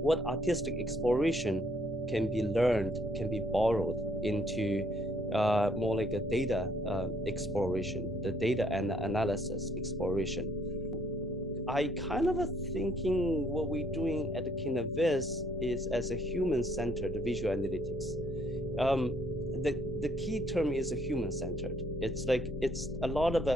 what artistic exploration can be learned, can be borrowed into more like a data exploration, the data and analysis exploration. I kind of thinking what we're doing at the KinaVis is as a human-centered visual analytics. The key term is human-centered. It's like it's a lot of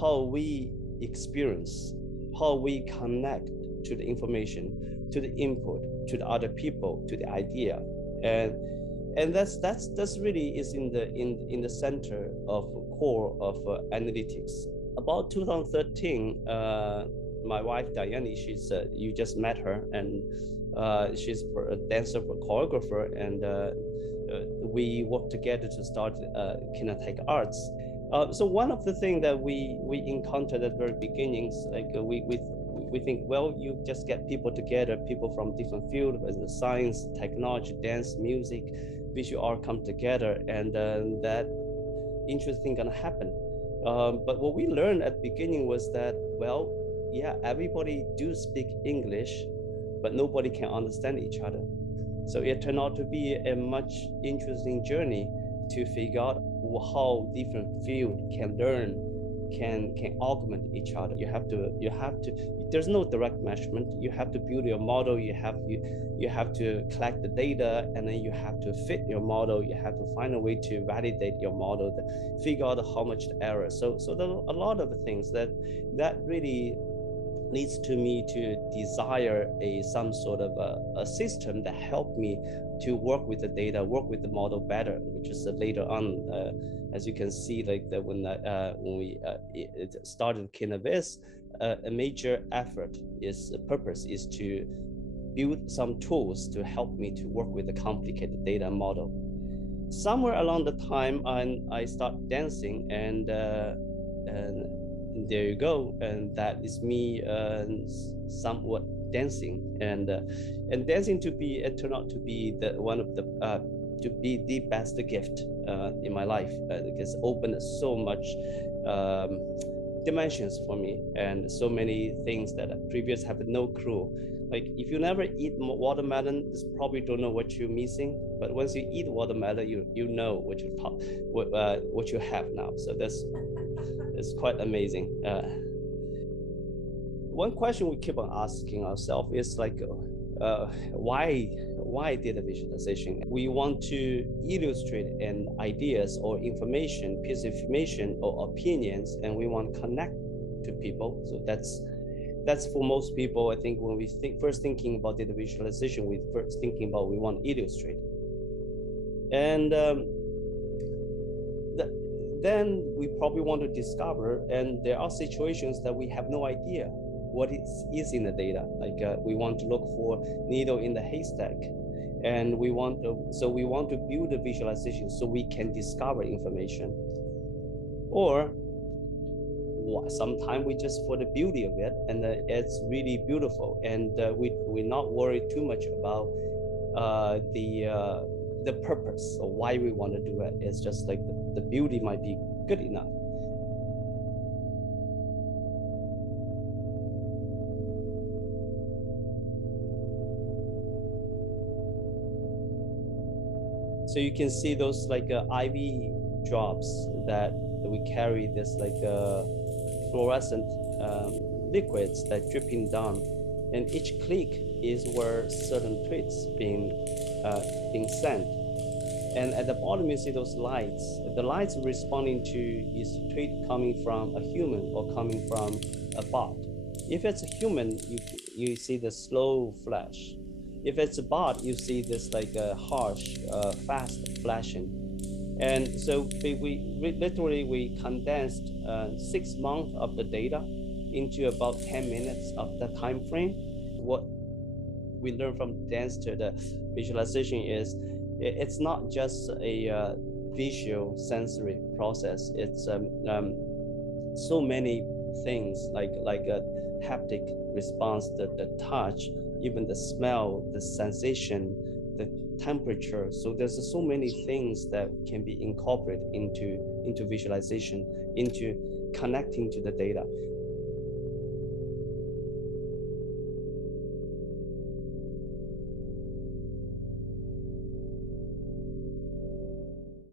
how we experience, how we connect to the information, to the input, to the other people, to the idea, and that's really is in the center of core of analytics. About 2013, my wife Diane, she's you just met her, and she's a dancer, choreographer, and we worked together to start Kinetech Arts. So one of the things that we encountered at the very beginnings, like we think, well, you just get people together, people from different fields, whether science, technology, dance, music, visual art come together, and that interesting gonna happen. But what we learned at the beginning was that, well, yeah, everybody do speak English, but nobody can understand each other. So it turned out to be a much interesting journey to figure out how different fields can learn, can augment each other. You have to. There's no direct measurement. You have to build your model. You have to collect the data, and then you have to fit your model. You have to find a way to validate your model, to figure out how much the error. So there are a lot of things that really leads to me to desire some sort of a system that helped me to work with the data, work with the model better, which is later on, as you can see, like that when we started KinaVis, a major effort purpose is to build some tools to help me to work with the complicated data model. Somewhere along the time, I start dancing, and there you go, and that is me somewhat dancing, and dancing turned out to be one of the best gift in my life, because it opened so much dimensions for me, and so many things that I previously have no clue. Like if you never eat watermelon, you probably don't know what you're missing. But once you eat watermelon, you know what you have now. So it's quite amazing. One question we keep on asking ourselves is like, why data visualization? We want to illustrate an ideas or information, piece of information or opinions, and we want to connect to people. So that's for most people. I think when we first thinking about data visualization, we first thinking about we want to illustrate, and then we probably want to discover, and there are situations that we have no idea what is in the data. Like we want to look for needle in the haystack, and we want to build a visualization so we can discover information. Or sometimes we just for the beauty of it, and it's really beautiful, and we're not worried too much about the purpose or why we want to do it. It's just like the beauty might be good enough. So you can see those like IV drops that we carry, this like fluorescent liquids that dripping down, and each click is where certain tweets being sent. And at the bottom you see those lights. The lights responding to is a tweet coming from a human or coming from a bot. If it's a human, you see the slow flash. If it's a bot, you see this like a harsh, fast flashing. And so we literally condensed 6 months of the data into about 10 minutes of the time frame. What we learned from dance to the visualization is it's not just a visual sensory process. It's so many things like a haptic response, the touch, even the smell, the sensation, the temperature. So there's so many things that can be incorporated into visualization, into connecting to the data.